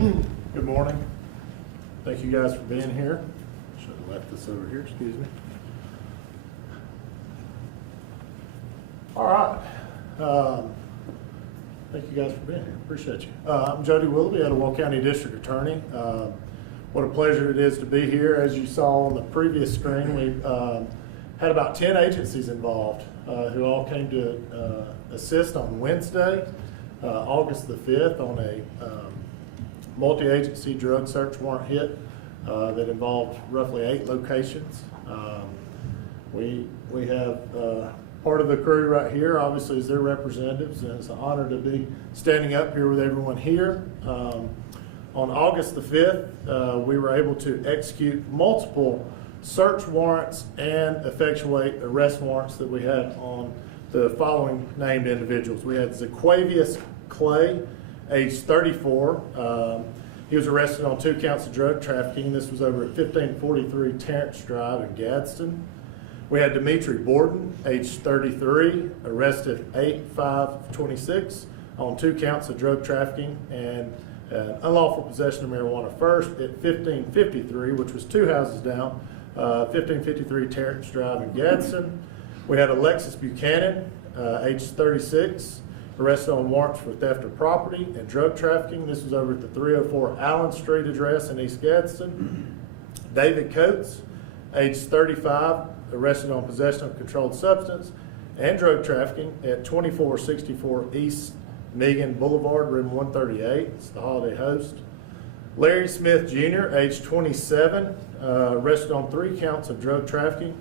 Good morning. Thank you guys for being here. Should have left this over here, excuse me. All right. Thank you guys for being here. Appreciate you. I'm Jody Willoughby, Etowah County District Attorney. What a pleasure it is to be here. As you saw on the previous screen, we had about 10 agencies involved who all came to assist on Wednesday, August the 5th, on a multi-agency drug search warrant hit that involved roughly 8 locations. We have part of the crew right here, obviously, is their representatives, and it's an honor to be standing up here with everyone here. On August the 5th, we were able to execute multiple search warrants and effectuate arrest warrants that we had on the following named individuals. We had Zaquavius Clay, age 34. He was arrested on 2 counts of drug trafficking. This was over at 1543 Terrence Drive in Gadsden. We had Dimitri Borden, age 33, arrested 8/5/26 on 2 counts of drug trafficking and unlawful possession of marijuana first at 1553, which was 2 houses down, 1553 Terrence Drive in Gadsden. We had Alexis Buchanan, age 36, arrested on warrants for theft of property and drug trafficking. This was over at the 304 Allen Street address in East Gadsden. David Coates, age 35, arrested on possession of controlled substance and drug trafficking at 2464 East Megan Boulevard, room 138. It's the Holiday Host. Larry Smith Jr., age 27, arrested on 3 counts of drug trafficking.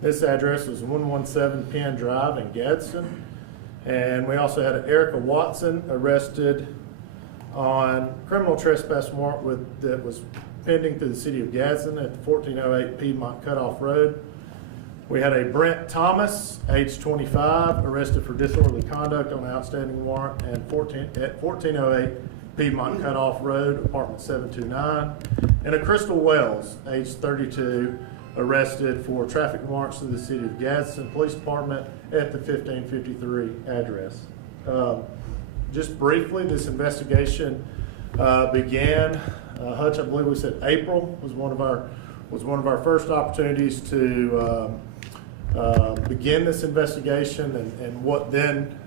This address was 117 Penn Drive in Gadsden. And we also had Erica Watson arrested on criminal trespass warrant that was pending through the city of Gadsden at the 1408 Piedmont Cutoff Road. We had a Brent Thomas, age 25, arrested for disorderly conduct on an outstanding warrant at 1408 Piedmont Cutoff Road, apartment 729. And a Crystal Wells, age 32, arrested for traffic warrants to the city of Gadsden Police Department at the 1553 address. Just briefly, this investigation began, Hutch, I believe we said April was one of our first opportunities to begin this investigation, and what then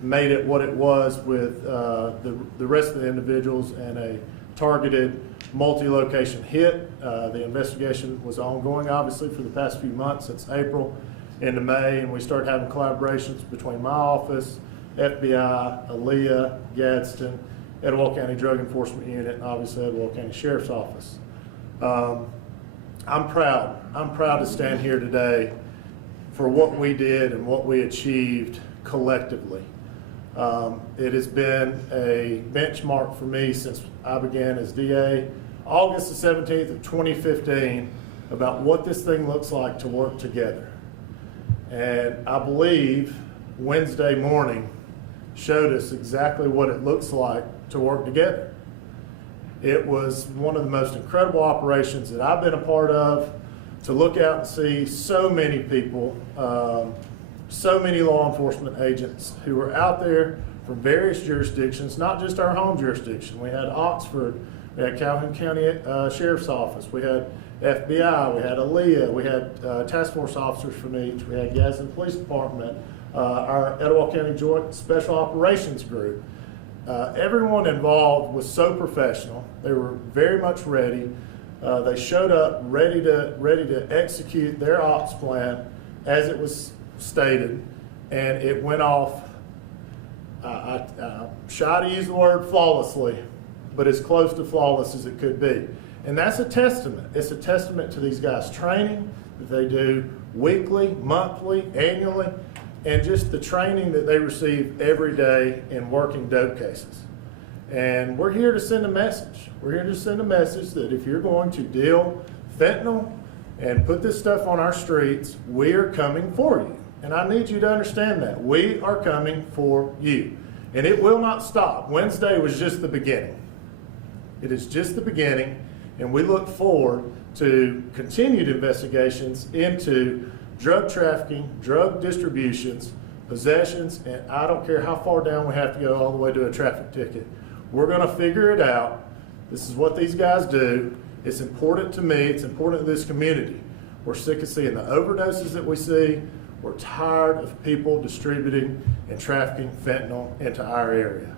made it what it was with the rest of the individuals and a targeted multi-location hit. The investigation was ongoing, obviously, for the past few months, since April into May, and we started having collaborations between my office, FBI, ALEA, Gadsden, Etowah County Drug Enforcement Unit, and obviously Etowah County Sheriff's Office. I'm proud to stand here today for what we did and what we achieved collectively. It has been a benchmark for me since I began as DA, August the 17th of 2015, about what this thing looks like to work together. And I believe Wednesday morning showed us exactly what it looks like to work together. It was one of the most incredible operations that I've been a part of, to look out and see so many people, so many law enforcement agents who were out there from various jurisdictions, not just our home jurisdiction. We had Oxford, we had Calhoun County Sheriff's Office, we had FBI, we had ALEA, we had task force officers from each, we had Gadsden Police Department, our Etowah County Joint Special Operations Group. Everyone involved was so professional. They were very much ready. They showed up ready to execute their ops plan as it was stated, and it went off, I'm shy to use the word flawlessly, but as close to flawless as it could be. And that's a testament. It's a testament to these guys' training that they do weekly, monthly, annually, and just the training that they receive every day in working dope cases. And we're here to send a message. We're here to send a message that if you're going to deal fentanyl and put this stuff on our streets, we are coming for you. And I need you to understand that. We are coming for you. And it will not stop. Wednesday was just the beginning. It is just the beginning, and we look forward to continued investigations into drug trafficking, drug distributions, possessions, and I don't care how far down we have to go all the way to a traffic ticket. We're going to figure it out. This is what these guys do. It's important to me. It's important to this community. We're sick of seeing the overdoses that we see. We're tired of people distributing and trafficking fentanyl into our area.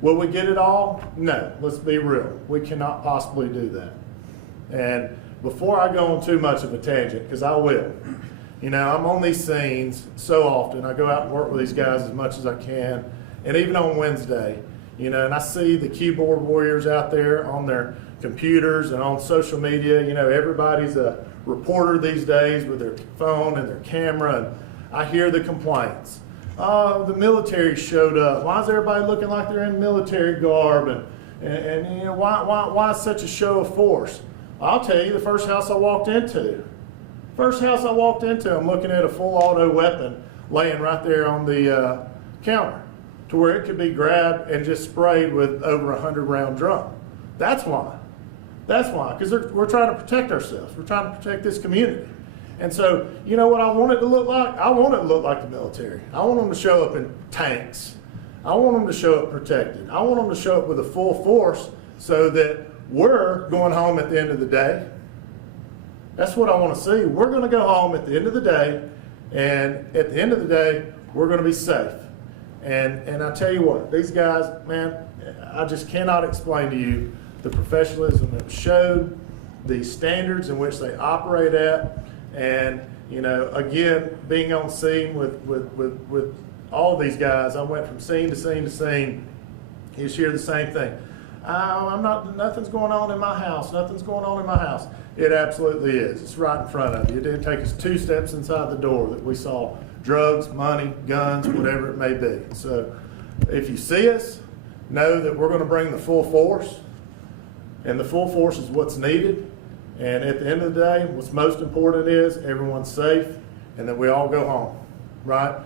Will we get it all? No, let's be real. We cannot possibly do that. And before I go on too much of a tangent, because I will, you know, I'm on these scenes so often. I go out and work with these guys as much as I can. And even on Wednesday, you know, and I see the keyboard warriors out there on their computers and on social media. You know, everybody's a reporter these days with their phone and their camera, and I hear the complaints. Oh, the military showed up. Why is everybody looking like they're in military garb? And you know, why such a show of force? I'll tell you, the first house I walked into, I'm looking at a full auto weapon laying right there on the counter, to where it could be grabbed and just sprayed with over 100-round drum. That's why. Because we're trying to protect ourselves. We're trying to protect this community. And so, you know what I want it to look like? I want it to look like the military. I want them to show up in tanks. I want them to show up protected. I want them to show up with a full force so that we're going home at the end of the day. That's what I want to see. We're going to go home at the end of the day, and at the end of the day, we're going to be safe. And I tell you what, these guys, man, I just cannot explain to you the professionalism that was showed, the standards in which they operate at, and, you know, again, being on scene with all these guys, I went from scene to scene to scene. You hear the same thing. Nothing's going on in my house. Nothing's going on in my house. It absolutely is. It's right in front of you. It didn't take us 2 steps inside the door that we saw drugs, money, guns, whatever it may be. So if you see us, know that we're going to bring the full force, and the full force is what's needed. And at the end of the day, what's most important is everyone's safe and that we all go home, right?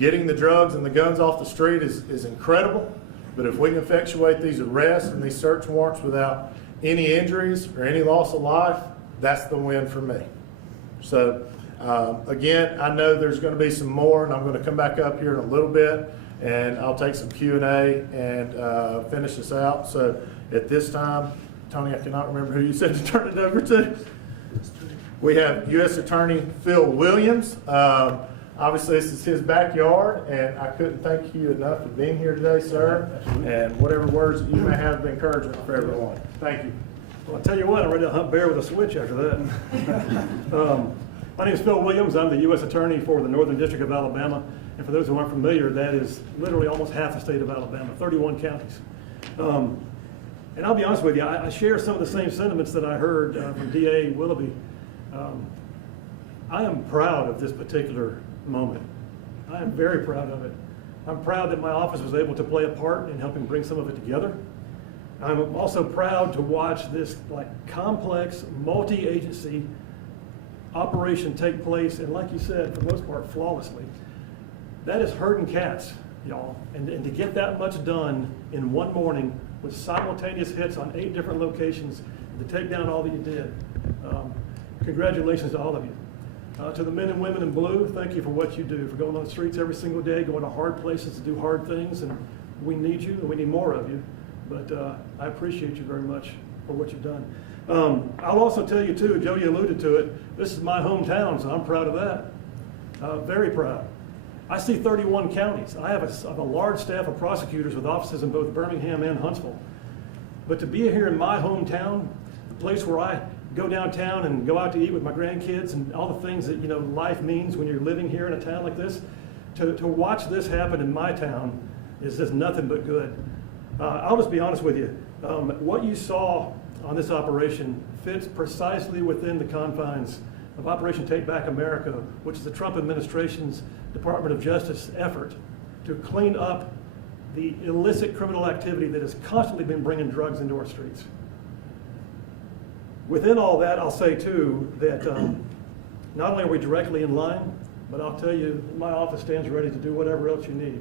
Getting the drugs and the guns off the street is incredible, but if we can effectuate these arrests and these search warrants without any injuries or any loss of life, that's the win for me. So again, I know there's going to be some more, and I'm going to come back up here in a little bit, and I'll take some Q&A and finish this out. So at this time, Tony, I cannot remember who you said to turn it over to. We have U.S. Attorney Phil Williams. Obviously, this is his backyard, and I couldn't thank you enough for being here today, sir, and whatever words that you may have of encouragement for everyone. Thank you. Well, I'll tell you what, I'm ready to hunt bear with a switch after that. My name is Phil Williams. I'm the U.S. Attorney for the Northern District of Alabama, and for those who aren't familiar, that is literally almost half the state of Alabama, 31 counties. And I'll be honest with you, I share some of the same sentiments that I heard from DA Willoughby. I am proud of this particular moment. I am very proud of it. I'm proud that my office was able to play a part in helping bring some of it together. I'm also proud to watch this complex, multi-agency operation take place, and like you said, for the most part, flawlessly. That is herding cats, y'all. And to get that much done in one morning with simultaneous hits on 8 different locations, to take down all that you did. Congratulations to all of you. To the men and women in blue, thank you for what you do, for going on the streets every single day, going to hard places to do hard things, and we need you, and we need more of you. But I appreciate you very much for what you've done. I'll also tell you too, Jody alluded to it, this is my hometown, so I'm proud of that. Very proud. I see 31 counties. I have a large staff of prosecutors with offices in both Birmingham and Huntsville. But to be here in my hometown, the place where I go downtown and go out to eat with my grandkids and all the things that, you know, life means when you're living here in a town like this, to watch this happen in my town is just nothing but good. I'll just be honest with you. What you saw on this operation fits precisely within the confines of Operation Take Back America, which is the Trump administration's Department of Justice effort to clean up the illicit criminal activity that has constantly been bringing drugs into our streets. Within all that, I'll say too that not only are we directly in line, but I'll tell you, my office stands ready to do whatever else you need.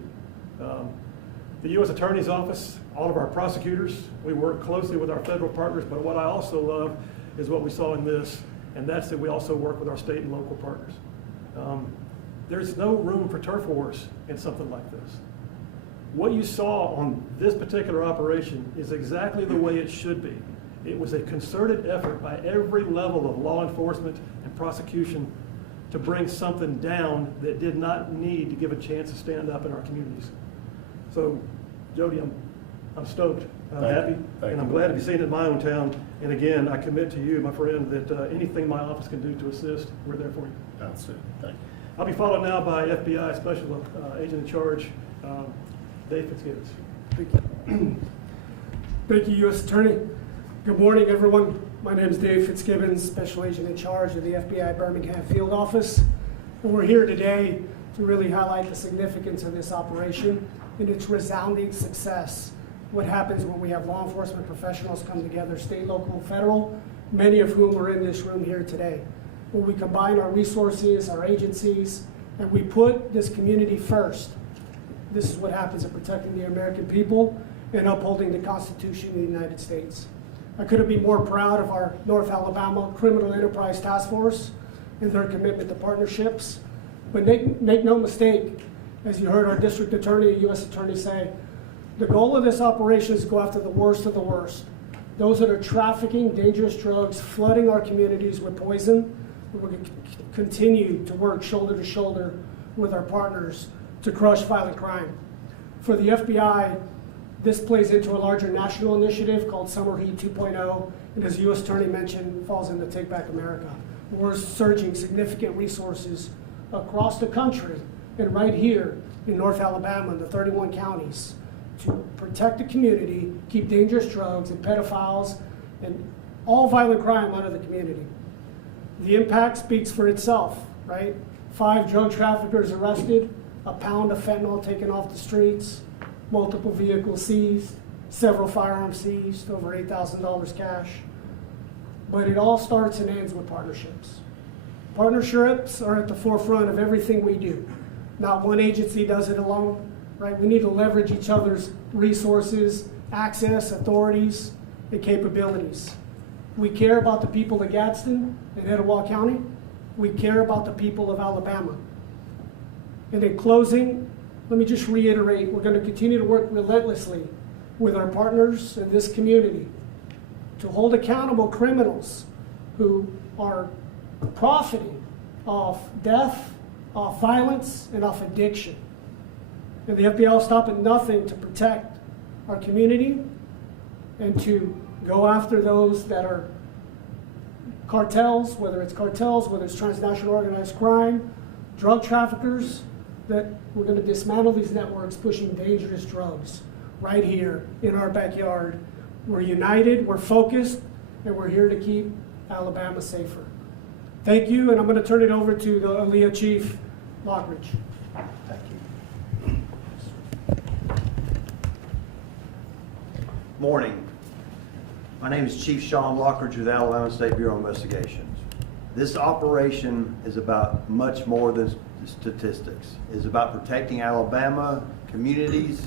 The U.S. Attorney's Office, all of our prosecutors, we work closely with our federal partners, but what I also love is what we saw in this, and that's that we also work with our state and local partners. There's no room for turf wars in something like this. What you saw on this particular operation is exactly the way it should be. It was a concerted effort by every level of law enforcement and prosecution to bring something down that did not need to give a chance to stand up in our communities. So, Jody, I'm stoked, I'm happy, and I'm glad to be seeing it in my own town. And again, I commit to you, my friend, that anything my office can do to assist, we're there for you. Outstanding. Thank you. I'll be followed now by FBI Special Agent in Charge, Dave Fitzgibbons. Thank you. Thank you, U.S. Attorney. Good morning, everyone. My name is Dave Fitzgibbons, Special Agent in Charge of the FBI Birmingham Field Office. And we're here today to really highlight the significance of this operation and its resounding success. What happens when we have law enforcement professionals come together, state, local, federal, many of whom are in this room here today. When we combine our resources, our agencies, and we put this community first, this is what happens in protecting the American people and upholding the Constitution of the United States. I couldn't be more proud of our North Alabama Criminal Enterprise Task Force and their commitment to partnerships. But make no mistake, as you heard our district attorney and U.S. attorney say, the goal of this operation is to go after the worst of the worst. Those that are trafficking dangerous drugs, flooding our communities with poison. And we're going to continue to work shoulder to shoulder with our partners to crush violent crime. For the FBI, this plays into a larger national initiative called Summer Heat 2.0, and as the U.S. Attorney mentioned, falls into Take Back America. We're surging significant resources across the country and right here in North Alabama in the 31 counties to protect the community, keep dangerous drugs and pedophiles and all violent crime out of the community. The impact speaks for itself, right? 5 drug traffickers arrested, a pound of fentanyl taken off the streets, multiple vehicles seized, several firearms seized, over $8,000 cash. But it all starts and ends with partnerships. Partnerships are at the forefront of everything we do. Not one agency does it alone, right? We need to leverage each other's resources, access, authorities, and capabilities. We care about the people of Gadsden and Etowah County. We care about the people of Alabama. And in closing, let me just reiterate, we're going to continue to work relentlessly with our partners in this community to hold accountable criminals who are profiting off death, off violence, and off addiction. And the FBI will stop at nothing to protect our community and to go after those that are cartels, whether it's transnational organized crime, drug traffickers, that we're going to dismantle these networks pushing dangerous drugs right here in our backyard. We're united, we're focused, and we're here to keep Alabama safer. Thank you, and I'm going to turn it over to the ALEA Chief, Lockridge. Thank you. Morning. My name is Chief Sean Lockridge with Alabama State Bureau of Investigations. This operation is about much more than statistics. It is about protecting Alabama communities,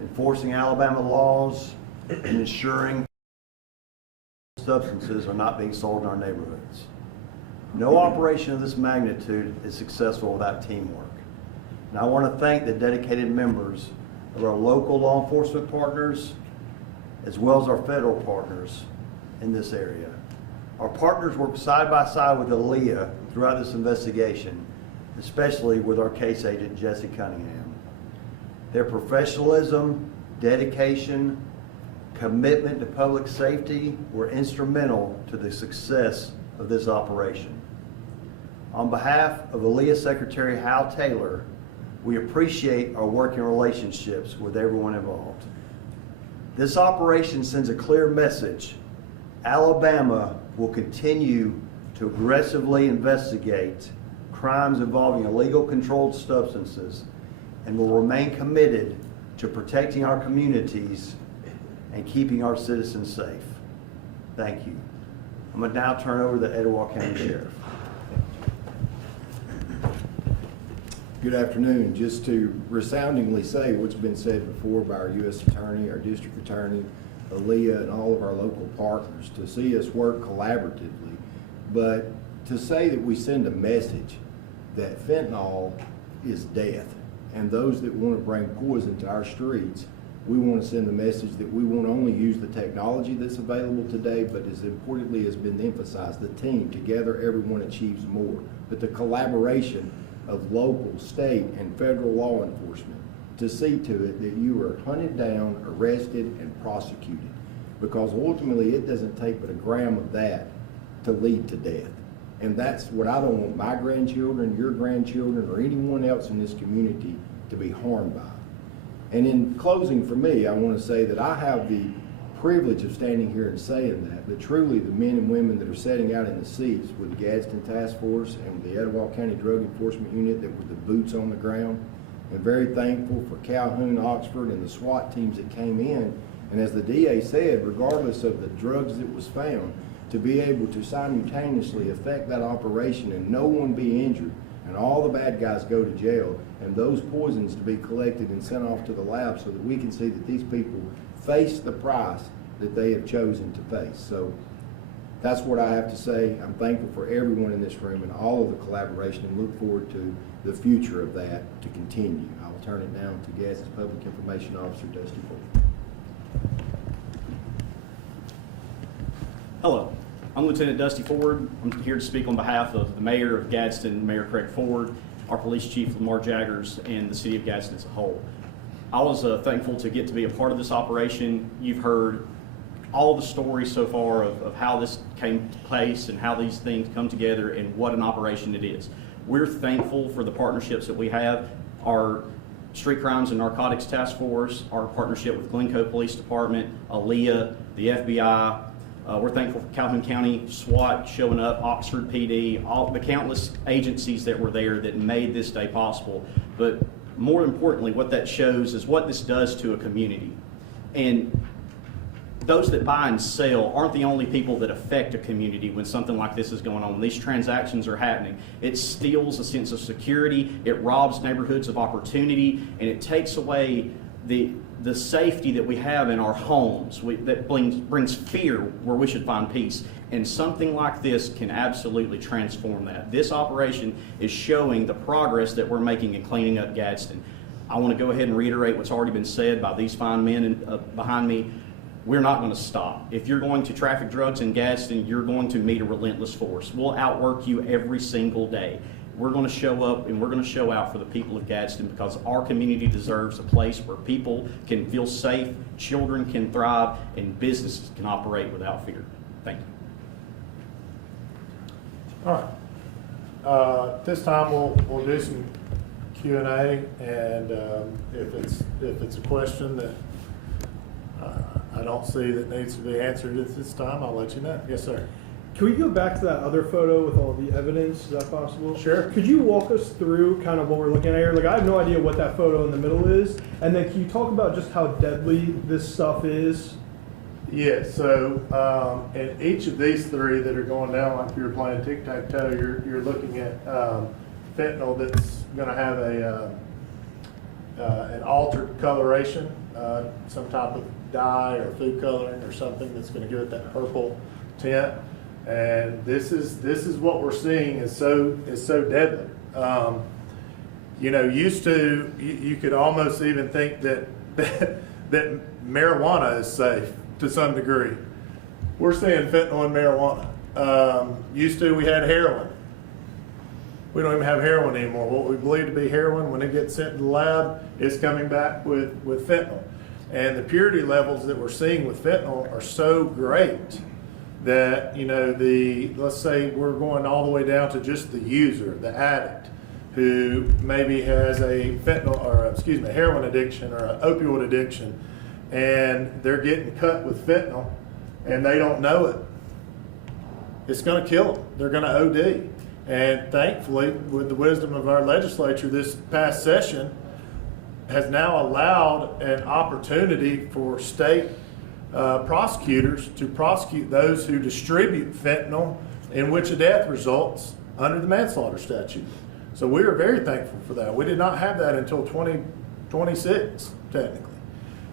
enforcing Alabama laws, and ensuring substances are not being sold in our neighborhoods. No operation of this magnitude is successful without teamwork. And I want to thank the dedicated members of our local law enforcement partners as well as our federal partners in this area. Our partners work side by side with ALEA throughout this investigation, especially with our case agent, Jesse Cunningham. Their professionalism, dedication, commitment to public safety were instrumental to the success of this operation. On behalf of ALEA Secretary Hal Taylor, we appreciate our working relationships with everyone involved. This operation sends a clear message. Alabama will continue to aggressively investigate crimes involving illegal controlled substances and will remain committed to protecting our communities and keeping our citizens safe. Thank you. I'm going to now turn over to the Etowah County Sheriff. Good afternoon. Just to resoundingly say what's been said before by our U.S. Attorney, our District Attorney, ALEA, and all of our local partners, to see us work collaboratively, but to say that we send a message that fentanyl is death, and those that want to bring poison to our streets we want to send the message that we won't only use the technology that's available today, but as importantly has been emphasized, the team. Together, everyone achieves more. But the collaboration of local, state, and federal law enforcement to see to it that you are hunted down, arrested, and prosecuted. Because ultimately, it doesn't take but a gram of that to lead to death. And that's what I don't want my grandchildren, your grandchildren, or anyone else in this community to be harmed by. And in closing for me, I want to say that I have the privilege of standing here and saying that truly the men and women that are sitting out in the seats with the Gadsden Task Force and the Etowah County Drug Enforcement Unit that were the boots on the ground, and very thankful for Calhoun, Oxford, and the SWAT teams that came in. And as the DA said, regardless of the drugs that was found, to be able to simultaneously affect that operation and no one be injured, and all the bad guys go to jail, and those poisons to be collected and sent off to the lab so that we can see that these people face the price that they have chosen to face. So that's what I have to say. I'm thankful for everyone in this room and all of the collaboration, and look forward to the future of that to continue. I'll turn it now to Gadsden's Public Information Officer, Dusty Ford. Hello, I'm Lieutenant Dusty Ford. I'm here to speak on behalf of the Mayor of Gadsden, Mayor Craig Ford, our Police Chief Lamar Jaggers, and the City of Gadsden as a whole. I was thankful to get to be a part of this operation. You've heard all the stories so far of how this came to place and how these things come together and what an operation it is. We're thankful for the partnerships that we have. Our Street Crimes and Narcotics Task Force, our partnership with Glencoe Police Department, ALEA, the FBI. We're thankful for Calhoun County SWAT showing up, Oxford PD, all the countless agencies that were there that made this day possible. But more importantly, what that shows is what this does to a community. And those that buy and sell aren't the only people that affect a community when something like this is going on. When these transactions are happening, it steals a sense of security, it robs neighborhoods of opportunity, and it takes away the safety that we have in our homes. That brings fear where we should find peace. And something like this can absolutely transform that. This operation is showing the progress that we're making in cleaning up Gadsden. I want to go ahead and reiterate what's already been said by these fine men behind me. We're not going to stop. If you're going to traffic drugs in Gadsden, you're going to meet a relentless force. We'll outwork you every single day. We're going to show up and we're going to show out for the people of Gadsden, because our community deserves a place where people can feel safe, children can thrive, and businesses can operate without fear. Thank you. All right. This time we'll do some Q&A, and if it's a question that I don't see that needs to be answered at this time, I'll let you know. Yes, sir. Can we go back to that other photo with all the evidence? Is that possible? Sure. Could you walk us through kind of what we're looking at here? Like, I have no idea what that photo in the middle is. And then can you talk about just how deadly this stuff is? Yeah, so in each of these three that are going down, like you were playing tic-tac-toe, you're looking at fentanyl that's going to have an altered coloration, some type of dye or food coloring or something that's going to give it that purple tint. And this is what we're seeing is so deadly. You know, used to you could almost even think that marijuana is safe to some degree. We're seeing fentanyl in marijuana. Used to we had heroin. We don't even have heroin anymore. What we believe to be heroin, when it gets sent to the lab, is coming back with fentanyl. And the purity levels that we're seeing with fentanyl are so great that, you know, let's say we're going all the way down to just the user, the addict, who maybe has a heroin addiction or an opioid addiction, and they're getting cut with fentanyl and they don't know it. It's going to kill them. They're going to OD. And thankfully, with the wisdom of our legislature, this past session has now allowed an opportunity for state prosecutors to prosecute those who distribute fentanyl in which a death results under the manslaughter statute. So we are very thankful for that. We did not have that until 2026, technically.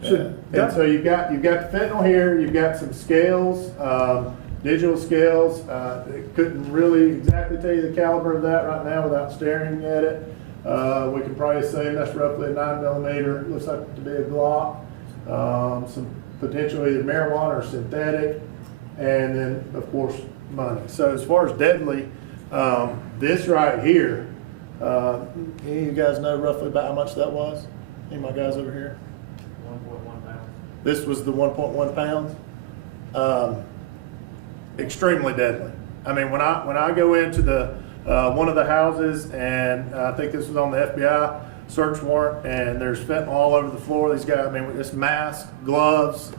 And so you've got the fentanyl here. You've got some scales, digital scales. Couldn't really exactly tell you the caliber of that right now without staring at it. We can probably say that's roughly a 9mm. Looks like to be a Glock. some potential either marijuana or synthetic, and then, of course, money. So as far as deadly, this right here, any of you guys know roughly about how much that was? Any of my guys over here? 1.1 pounds. This was the 1.1 pounds. Extremely deadly. I mean, when I go into the one of the houses, and I think this was on the FBI search warrant, and there's fentanyl all over the floor. These guys, I mean, it's masks, gloves.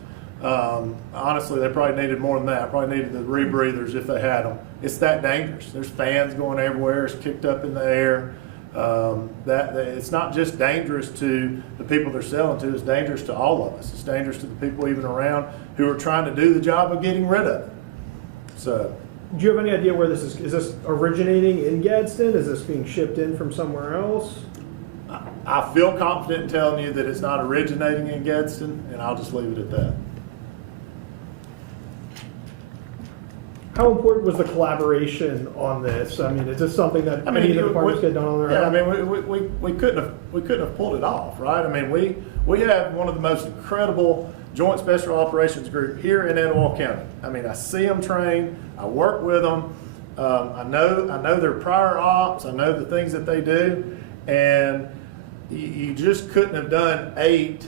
Honestly, they probably needed more than that. Probably needed the rebreathers if they had them. It's that dangerous. There's fans going everywhere. It's kicked up in the air. That it's not just dangerous to the people they're selling to. It's dangerous to all of us. It's dangerous to the people even around who are trying to do the job of getting rid of it. So, Do you have any idea where this is this originating in Gadsden? Is this being shipped in from somewhere else? I feel confident in telling you that it's not originating in Gadsden, and I'll just leave it at that. How important was the collaboration on this? I mean, is this something that any of the departments get done on their own? Yeah, I mean, we couldn't have pulled it off, right? I mean, we have one of the most incredible Joint Special Operations group here in Etowah County. I mean, I see them train, I work with them, I know their prior ops, I know the things that they do, and you just couldn't have done 8.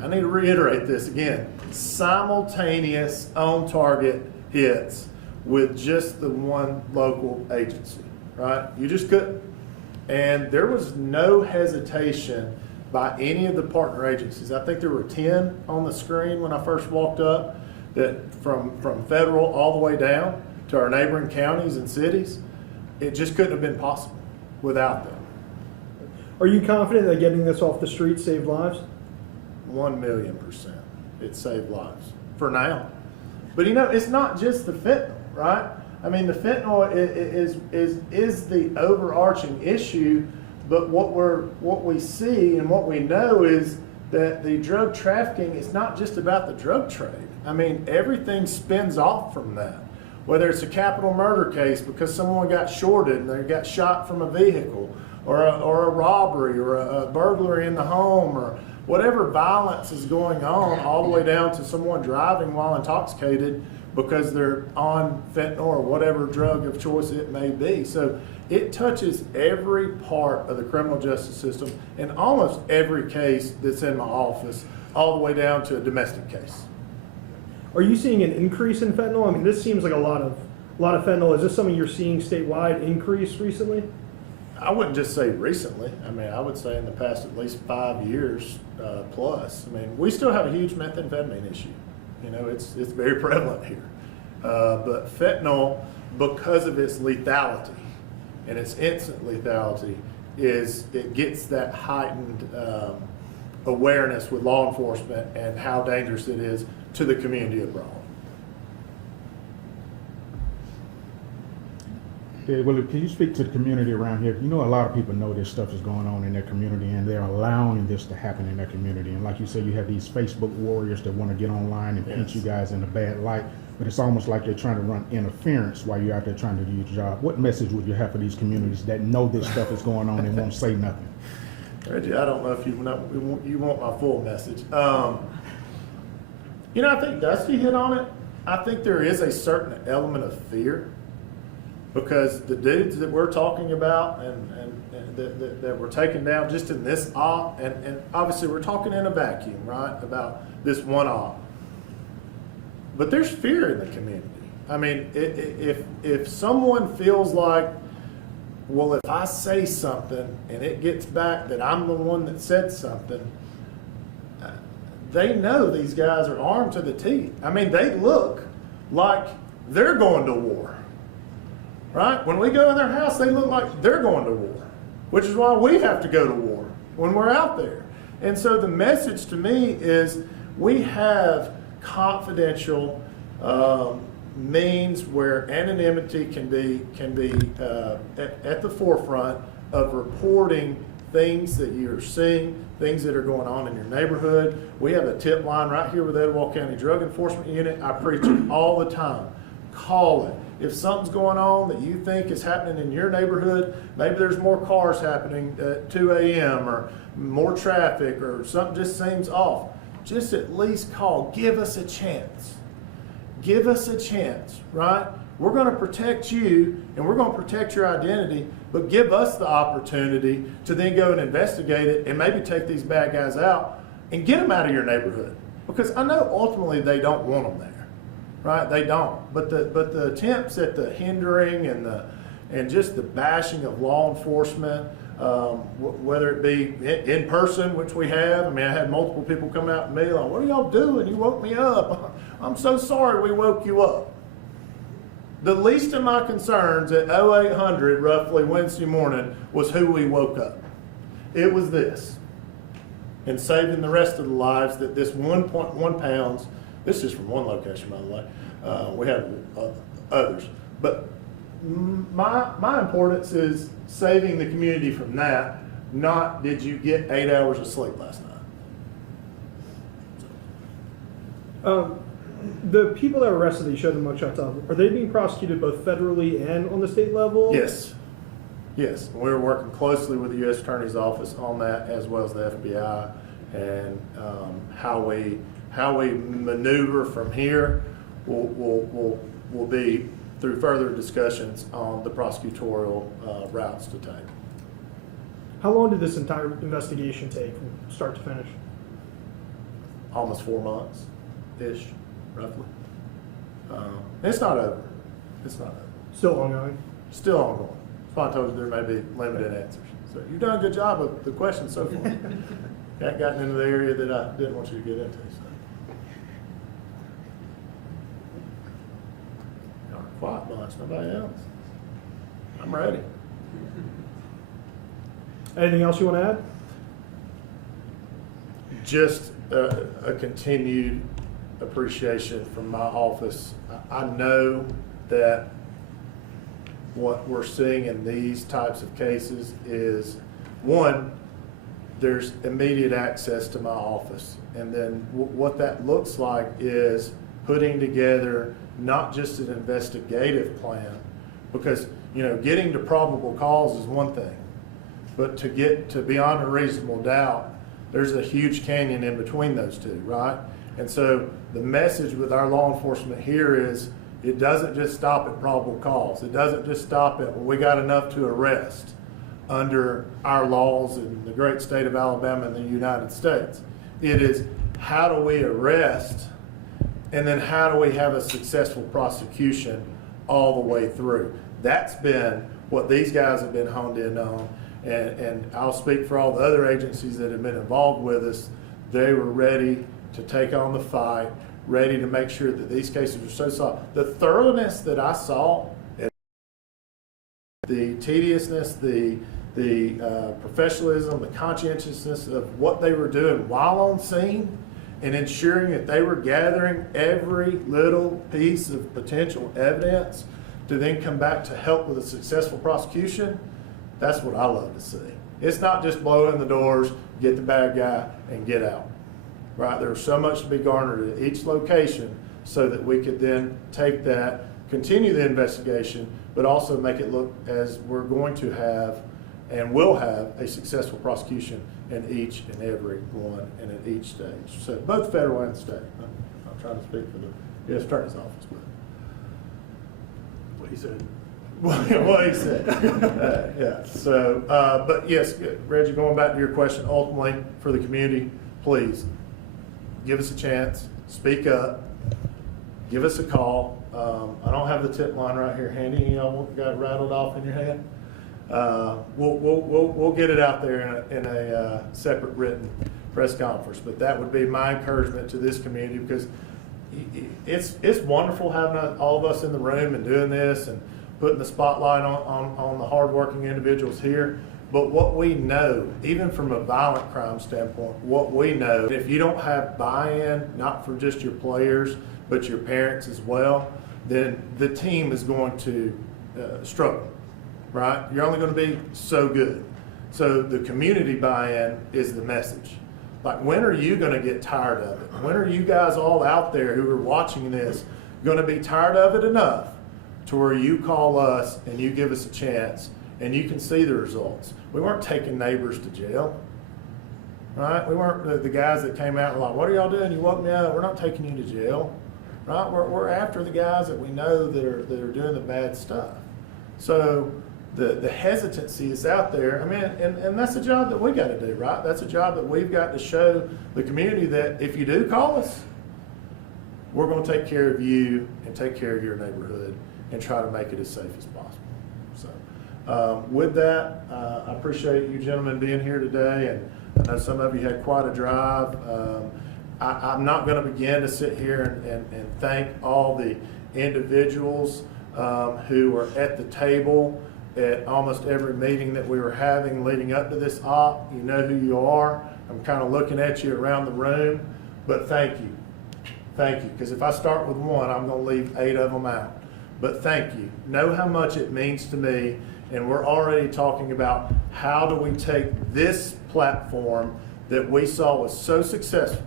I need to reiterate this again: simultaneous on-target hits with just the one local agency, right? You just couldn't. And there was no hesitation by any of the partner agencies. I think there were 10 on the screen when I first walked up, that from federal all the way down to our neighboring counties and cities. It just couldn't have been possible without them. Are you confident that getting this off the street saved lives? 1,000,000%. It saved lives for now. But you know, it's not just the fentanyl, right? I mean, the fentanyl is the overarching issue, but what we see and what we know is that the drug trafficking is not just about the drug trade. I mean, everything spins off from that. Whether it's a capital murder case because someone got shorted and they got shot from a vehicle, or a robbery, or a burglary in the home, or whatever violence is going on, all the way down to someone driving while intoxicated because they're on fentanyl or whatever drug of choice it may be. So it touches every part of the criminal justice system in almost every case that's in my office, all the way down to a domestic case. Are you seeing an increase in fentanyl? I mean, this seems like a lot of fentanyl. Is this something you're seeing statewide increase recently? I wouldn't just say recently. I mean, I would say in the past at least 5 years plus. I mean, we still have a huge methamphetamine issue. You know, it's very prevalent here. But fentanyl, because of its lethality and its instant lethality, it gets that heightened awareness with law enforcement and how dangerous it is to the community abroad. Yeah, well, can you speak to the community around here? You know, a lot of people know this stuff is going on in their community, and they're allowing this to happen in their community. And like you say, you have these Facebook warriors that want to get online and paint you guys in a bad light, but it's almost like they're trying to run interference while you're out there trying to do your job. What message would you have for these communities that know this stuff is going on and won't say nothing? Reggie, I don't know if you want my full message. You know, I think Dusty hit on it. I think there is a certain element of fear, because the dudes that we're talking about and that were taken down just in this op, and obviously we're talking in a vacuum, right, about this one op. But there's fear in the community. I mean, if someone feels like, well, if I say something and it gets back that I'm the one that said something, they know these guys are armed to the teeth. I mean, they look like they're going to war. Right? When we go in their house, they look like they're going to war, which is why we have to go to war when we're out there. And so the message to me is we have confidential means where anonymity can be at the forefront of reporting things that you're seeing, things that are going on in your neighborhood. We have a tip line right here with Etowah County Drug Enforcement Unit. I preach it all the time. Call it. If something's going on that you think is happening in your neighborhood, maybe there's more cars happening at 2 a.m. or more traffic or something just seems off, just at least call. Give us a chance. Give us a chance, right? We're going to protect you and we're going to protect your identity, but give us the opportunity to then go and investigate it and maybe take these bad guys out and get them out of your neighborhood. Because I know ultimately they don't want them there, right? They don't. But the attempts at the hindering and just the bashing of law enforcement, whether it be in person, which we have. I mean, I had multiple people come out to me like, "What are y'all doing? You woke me up. I'm so sorry we woke you up." The least of my concerns at 0800 roughly Wednesday morning was who we woke up. It was this. And saving the rest of the lives that this 1.1 pounds, this is from one location, by the way. We have others. But my importance is saving the community from that, not did you get 8 hours of sleep last night. The people that were arrested that you showed the mugshots of, are they being prosecuted both federally and on the state level? Yes. Yes. We're working closely with the U.S. Attorney's Office on that, as well as the FBI, and how we maneuver from here will be through further discussions on the prosecutorial routes to take. How long did this entire investigation take from start to finish? Almost 4 months-ish, roughly. It's not over. It's not over. Still ongoing? Still ongoing. That's why I told you there may be limited answers. So you've done a good job of the questions so far. Haven't gotten into the area that I didn't want you to get into. So. Y'all are quiet bunch. Nobody else. I'm ready. Anything else you want to add? Just a continued appreciation from my office. I know that what we're seeing in these types of cases is, one, there's immediate access to my office. And then what that looks like is putting together not just an investigative plan, because, you know, getting to probable cause is one thing, but to get to beyond a reasonable doubt, there's a huge canyon in between those two, right? And so the message with our law enforcement here is it doesn't just stop at probable cause. It doesn't just stop at, well, we got enough to arrest under our laws in the great state of Alabama and the United States. It is, how do we arrest, and then how do we have a successful prosecution all the way through? That's been what these guys have been honed in on. And I'll speak for all the other agencies that have been involved with us. They were ready to take on the fight, ready to make sure that these cases are so solid. The thoroughness that I saw, the tediousness, the professionalism, the conscientiousness of what they were doing while on scene, and ensuring that they were gathering every little piece of potential evidence to then come back to help with a successful prosecution. That's what I love to see. It's not just blow in the doors, get the bad guy, and get out. Right? There's so much to be garnered at each location so that we could then take that, continue the investigation, but also make it look as we're going to have and will have a successful prosecution in each and every one and at each stage. So both federal and state. I'm not trying to speak for the U.S. Attorney's Office, but What he said. what he said. Yeah. So, but yes, Reggie, going back to your question, ultimately for the community, please give us a chance, speak up, give us a call. I don't have the tip line right here handy. You know, got it rattled off in your head. We'll get it out there in a separate written press conference. But that would be my encouragement to this community, because it's wonderful having all of us in the room and doing this and putting the spotlight on the hardworking individuals here. But what we know, even from a violent crime standpoint, what we know, if you don't have buy-in, not for just your players, but your parents as well, then the team is going to struggle, right? You're only going to be so good. So the community buy-in is the message. Like, when are you going to get tired of it? When are you guys all out there who are watching this going to be tired of it enough to where you call us and you give us a chance and you can see the results? We weren't taking neighbors to jail. right? We weren't the guys that came out and like, what are y'all doing? You woke me up. We're not taking you to jail, right? We're after the guys that we know that are doing the bad stuff. So the hesitancy is out there. I mean, and that's a job that we got to do, right? That's a job that we've got to show the community that if you do call us, we're going to take care of you and take care of your neighborhood and try to make it as safe as possible. So with that, I appreciate you gentlemen being here today, and I know some of you had quite a drive. I'm not going to begin to sit here and thank all the individuals who were at the table at almost every meeting that we were having leading up to this op. You know who you are. I'm kind of looking at you around the room, but thank you. Thank you, because if I start with one, I'm going to leave 8 of them out. But thank you. Know how much it means to me, and we're already talking about how do we take this platform that we saw was so successful.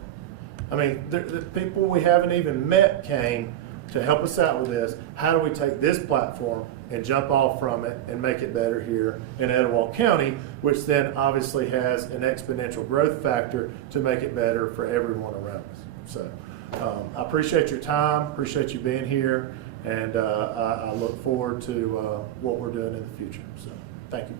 I mean, the people we haven't even met came to help us out with this. How do we take this platform and jump off from it and make it better here in Etowah County, which then obviously has an exponential growth factor to make it better for everyone around us. So I appreciate your time, appreciate you being here, and I look forward to what we're doing in the future. So thank you.